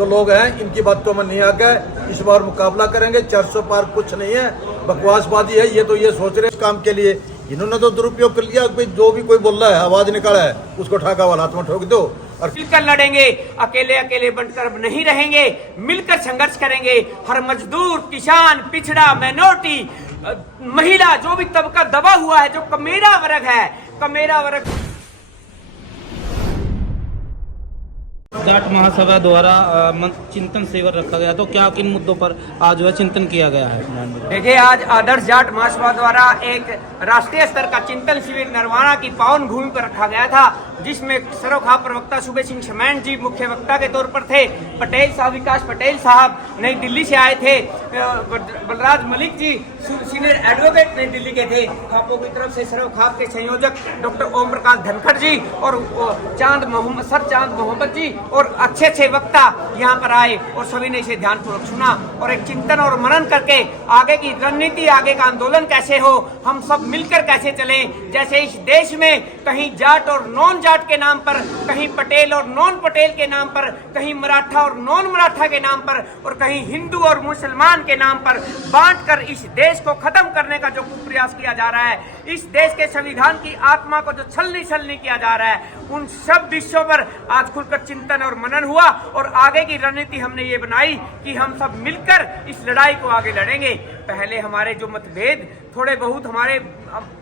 जो लोग हैं इनकी बातों में नहीं आकर इस बार मुकाबला करेंगे। 400 पार कुछ नहीं है, बकवासबाजी है। ये तो ये सोच रहे हैं काम के लिए, इन्होंने तो दुरुपयोग कर लिया। जो भी कोई बोल रहा है, आवाज निकाला है, उसको ठाका वाला हाथ में ठोक दो और मिलकर लड़ेंगे, अकेले अकेले बंटकर अब नहीं रहेंगे, मिलकर संघर्ष करेंगे। हर मजदूर, किसान, पिछड़ा, माइनॉरिटी, महिला, जो भी तबका दबा हुआ है, जो कमेरा वर्ग है, कमेरा वर्ग। जाट महासभा द्वारा चिंतन शिविर रखा गया, तो क्या किन मुद्दों पर आज जो है चिंतन किया गया है? देखिए, आज आदर्श जाट महासभा द्वारा एक राष्ट्रीय स्तर का चिंतन शिविर नरवाना की पावन भूमि पर रखा गया था, जिसमें सरोखा प्रवक्ता सूबे सिंह शमैन जी मुख्य वक्ता के तौर पर थे। पटेल साहब, विकास पटेल साहब नई दिल्ली से आए थे। बलराज मलिक जी सीनियर एडवोकेट नई दिल्ली के थे। खापों की तरफ से सरोखाप के संयोजक डॉक्टर ओम प्रकाश धनखड़ जी और सर चांद मोहम्मद जी और अच्छे अच्छे वक्ता यहाँ पर आए और सभी ने इसे ध्यानपूर्वक सुना और एक चिंतन और मनन करके आगे की रणनीति, आगे का आंदोलन कैसे हो, हम सब मिलकर कैसे चलें। जैसे इस देश में कहीं जाट और नॉन जाट के नाम पर, कहीं पटेल और नॉन पटेल के नाम पर, कहीं मराठा और नॉन मराठा के नाम पर, और कहीं हिंदू और मुसलमान के नाम पर बांटकर इस देश को खत्म करने का जो प्रयास किया जा रहा है, इस देश के संविधान की आत्मा को जो छलनी किया जा रहा है, उन सब विषयों पर आज खुलकर चिंतन और मनन हुआ और आगे की रणनीति हमने ये बनाई कि हम सब मिलकर इस लड़ाई को आगे लड़ेंगे। पहले हमारे जो मतभेद थोड़े बहुत हमारे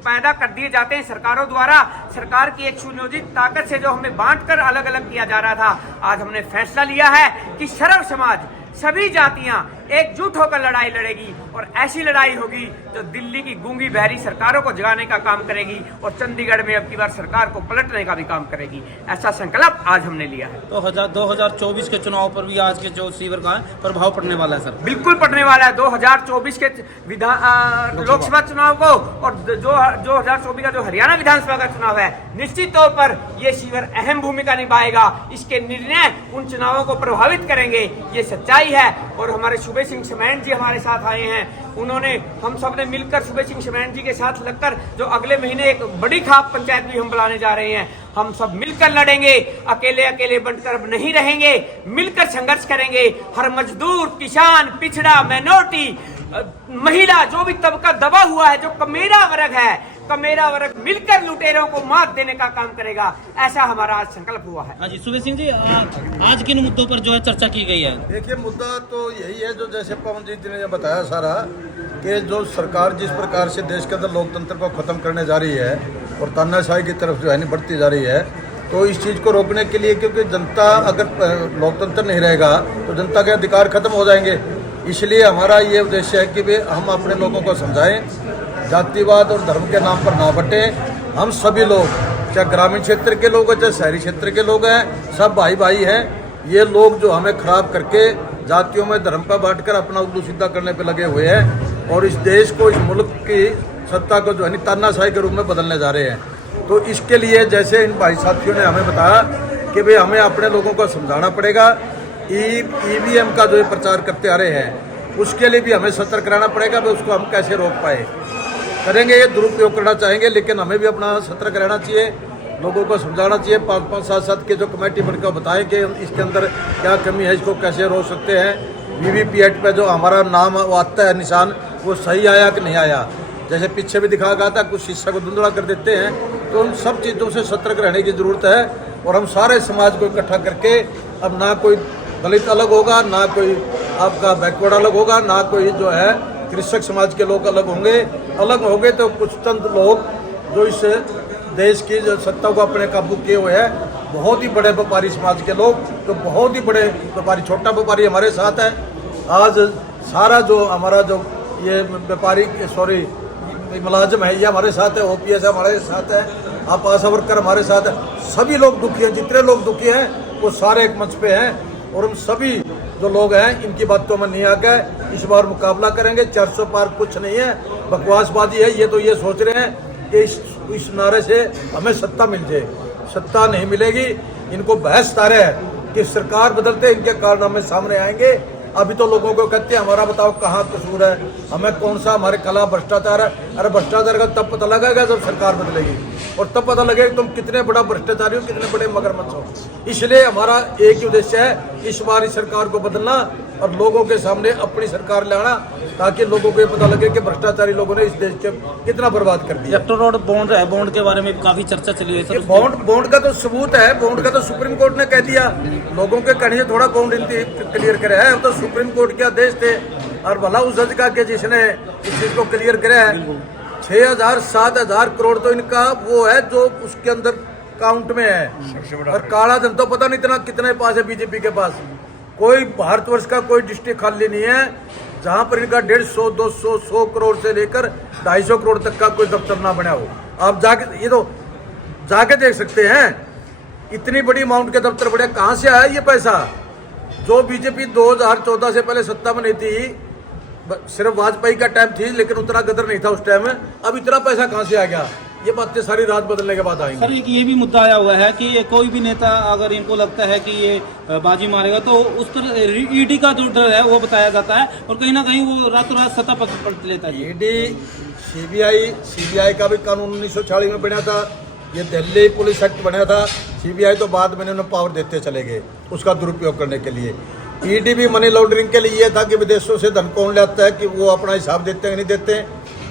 पैदा कर दिए जाते हैं सरकारों द्वारा, सरकार की एक सुनियोजित ताकत से जो हमें बांटकर अलग अलग किया जा रहा था, आज हमने फैसला लिया है कि सर्व समाज, सभी जातियां एकजुट होकर लड़ाई लड़ेगी और ऐसी लड़ाई होगी जो दिल्ली की गूंगी बहरी सरकारों को जगाने का काम करेगी और चंडीगढ़ में अब की बार सरकार को पलटने का भी काम करेगी। ऐसा संकल्प आज हमने लिया है। तो 2024 के चुनाव पर भी आज के जो शिविर का प्रभाव पड़ने वाला है सर? बिल्कुल पड़ने वाला है। 2024 के लोकसभा चुनाव को और जो 2024 का जो हरियाणा विधानसभा का चुनाव है, निश्चित तौर पर यह शिविर अहम भूमिका निभाएगा। इसके निर्णय उन चुनावों को प्रभावित करेंगे, ये सच्चाई है। और हमारे सूबे सिंह शमैन जी हमारे साथ आए हैं, उन्होंने हम सब ने मिलकर सूबे सिंह शमैन जी के साथ लगकर जो अगले महीने एक बड़ी खाप पंचायत भी हम बुलाने जा रहे हैं। हम सब मिलकर लड़ेंगे, अकेले अकेले बंटकर अब नहीं रहेंगे, मिलकर संघर्ष करेंगे। हर मजदूर, किसान, पिछड़ा, माइनॉरिटी, महिला, जो भी तबका दबा हुआ है, जो कमेरा वर्ग है, कमेरा वर्ग मिलकर लुटेरों को मात देने का काम करेगा। ऐसा हमारा आज संकल्प हुआ है। हाँ जी, सूबे सिंह जी, आज किन मुद्दों पर जो है चर्चा की गई है? देखिए, मुद्दा तो यही है जो जैसे पवनजीत जी ने बताया सारा, कि जो सरकार जिस प्रकार से देश के अंदर लोकतंत्र को खत्म करने जा रही है और तानाशाही की तरफ जो है नहीं बढ़ती जा रही है, तो इस चीज़ को रोकने के लिए, क्योंकि जनता अगर लोकतंत्र नहीं रहेगा तो जनता के अधिकार खत्म हो जाएंगे, इसलिए हमारा ये उद्देश्य है कि वे हम अपने लोगों को समझाएं, जातिवाद और धर्म के नाम पर ना बटें। हम सभी लोग, चाहे ग्रामीण क्षेत्र के लोग हैं, चाहे शहरी क्षेत्र के लोग हैं, सब भाई भाई हैं। ये लोग जो हमें खराब करके जातियों में धर्म पर बांटकर अपना उल्लू सीधा करने पे लगे हुए हैं और इस देश को, इस मुल्क की सत्ता को जो है तानाशाही के रूप में बदलने जा रहे हैं। तो इसके लिए जैसे इन भाई साथियों ने हमें बताया कि भाई हमें अपने लोगों को समझाना पड़ेगा। ईवीएम का जो ये प्रचार करते आ रहे हैं, उसके लिए भी हमें सतर्क रहना पड़ेगा। भाई उसको हम कैसे रोक पाए, करेंगे ये दुरुपयोग करना चाहेंगे, लेकिन हमें भी अपना सतर्क रहना चाहिए, लोगों को समझाना चाहिए। 5-5, 7-7 के जो कमेटी बनकर बताएं कि इसके अंदर क्या कमी है, इसको कैसे रोक सकते हैं। वीवीपैट पे जो हमारा नाम वो आता है निशान, वो सही आया कि नहीं आया, जैसे पीछे भी दिखाया गया था, कुछ शीशा को धुंधला कर देते हैं। तो उन सब चीज़ों से सतर्क रहने की ज़रूरत है और हम सारे समाज को इकट्ठा करके, अब ना कोई दलित अलग होगा, ना कोई आपका बैकवर्ड अलग होगा, ना कोई जो है कृषक समाज के लोग अलग होंगे तो कुछ चंद लोग जो इस देश की जो सत्ता को अपने काबू किए हुए हैं, बहुत ही बड़े व्यापारी समाज के लोग, तो बहुत ही बड़े व्यापारी, छोटा व्यापारी हमारे साथ है। आज सारा जो हमारा जो ये व्यापारी मुलाजिम है, ये हमारे साथ है, OPS हमारे साथ है, आप आशा वर्कर हमारे साथ है, सभी लोग दुखी हैं। जितने लोग दुखी हैं वो सारे एक मंच पे हैं और हम सभी जो लोग हैं इनकी बातों में नहीं आकर इस बार मुकाबला करेंगे। 400 पार कुछ नहीं है, बकवासबाजी है। ये तो ये सोच रहे हैं कि इस नारे से हमें सत्ता मिल जाए, सत्ता नहीं मिलेगी। इनको बहस तारे है कि सरकार बदलते इनके कारनामे सामने आएंगे। अभी तो लोगों को कहते हैं हमारा बताओ कहाँ कसूर है, हमें कौन सा, हमारे कला भ्रष्टाचार है। अरे भ्रष्टाचार का तब पता लगेगा जब सरकार बदलेगी। और तब पता लगे कि तुम कितने बड़ा भ्रष्टाचारी हो, कितने बड़े मगरमच्छ हो। इसलिए हमारा एक ही उद्देश्य है इस बार इस सरकार को बदलना और लोगों के सामने अपनी सरकार लाना, ताकि लोगों को ये पता लगे कि भ्रष्टाचारी लोगों ने इस देश के कितना बर्बाद कर दिया। इलेक्टोरल रोड बॉन्ड है, बॉन्ड के बारे में काफी चर्चा चली है सर। बॉन्ड का तो सबूत है, बॉन्ड का तो सुप्रीम कोर्ट ने कह दिया, लोगों के कहने से थोड़ा बॉन्ड क्लियर करे है, तो सुप्रीम कोर्ट के आदेश थे और भला उस जज का के जिसने इस चीज को क्लियर करे है। 6,000 7,000 करोड़ तो इनका वो है जो उसके अंदर काउंट में है, और काला धन तो पता नहीं इतना कितने पास है बीजेपी के पास। कोई भारतवर्ष का कोई डिस्ट्रिक्ट खाली नहीं है जहां पर इनका 150 200 100 करोड़ से लेकर 250 करोड़ तक का कोई दफ्तर ना बना हो। आप जाके ये तो जाके देख सकते हैं, इतनी बड़ी अमाउंट के दफ्तर बड़े, कहां से आया ये पैसा? जो बीजेपी 2014 से पहले सत्ता में नहीं थी, सिर्फ वाजपेयी का टाइम थी, लेकिन उतना गदर नहीं था उस टाइम में। अब इतना पैसा कहां से आ गया? ये बातें सारी रात बदलने के बाद आएंगी। सर एक ये भी मुद्दा आया हुआ है कि ये कोई भी नेता अगर इनको लगता है कि ये बाजी मारेगा तो उस पर ईडी का जो डर है वो बताया जाता है, और कहीं ना कहीं वो रातों रात सत्ता पलट लेता है। ईडी सीबीआई का भी कानून 1946 में बना था, ये दिल्ली पुलिस एक्ट बना था। सीबीआई तो बाद में उन्हें पावर देते चले गए उसका दुरुपयोग करने के लिए। ईडी भी मनी लॉन्ड्रिंग के लिए ये था कि विदेशों से धन कौन लाता है, कि वो अपना हिसाब देते हैं नहीं देते हैं,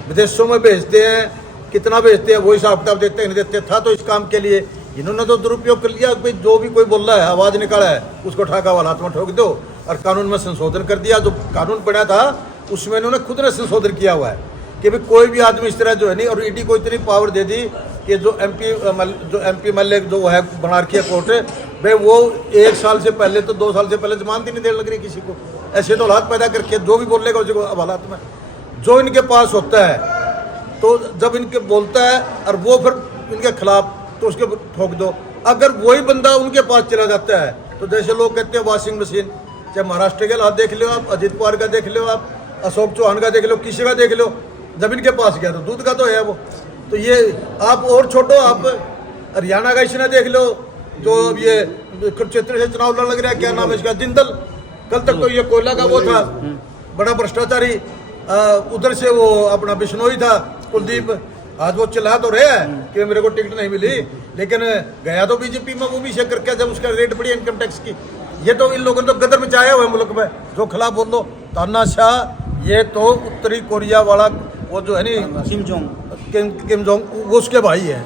विदेशों में भेजते हैं कितना भेजते हैं वो हिसाब किताब देते हैं नहीं देते, था तो इस काम के लिए। इन्होंने तो दुरुपयोग कर लिया कि जो भी कोई बोल रहा है, आवाज निकाला है, उसको ठाका वाला हाथ में ठोक दो, और कानून में संशोधन कर दिया। जो कानून पड़ा था उसमें इन्होंने खुद ने संशोधन किया हुआ है कि भाई कोई भी आदमी इस तरह जो है नहीं। और ईडी को इतनी पावर दे दी कि जो एमपी मल्ले जो है बना रखी है कोर्ट, भाई वो 1 साल से पहले तो 2 साल से पहले जमानत ही नहीं देने लग रही किसी को। ऐसे तो हालात पैदा करके जो भी बोलेगा उसी को अब हालात में जो इनके पास होता है, तो जब इनके बोलता है और वो फिर इनके खिलाफ, तो उसके ठोक दो। अगर वही बंदा उनके पास चला जाता है तो जैसे लोग कहते हैं वॉशिंग मशीन, चाहे महाराष्ट्र के हालात देख लो आप, अजित पवार का देख लो आप, अशोक चौहान का देख लो, किसी का देख लो, जब इनके पास गया तो दूध का तो है वो। तो ये आप और छोड़ो, आप हरियाणा का इसने देख लो, जो ये कुरुक्षेत्र से चुनाव लड़ लग रहा है, क्या नाम है इसका, जिंदल। कल तक तो ये कोयला का वो था, बड़ा भ्रष्टाचारी। उधर से वो अपना बिश्नोई था कुलदीप, आज वो चिल्ला तो रहे हैं कि मेरे को टिकट नहीं मिली, लेकिन गया तो बीजेपी में, वो भी शेयर करके जब उसका रेट बढ़ी इनकम टैक्स की। ये तो इन लोगों ने तो गदर मचाया हुआ है मुल्क में, जो खिलाफ बोल दो। तानाशाह ये तो उत्तरी कोरिया वाला वो जो है नी किम जोंग वो उसके भाई है।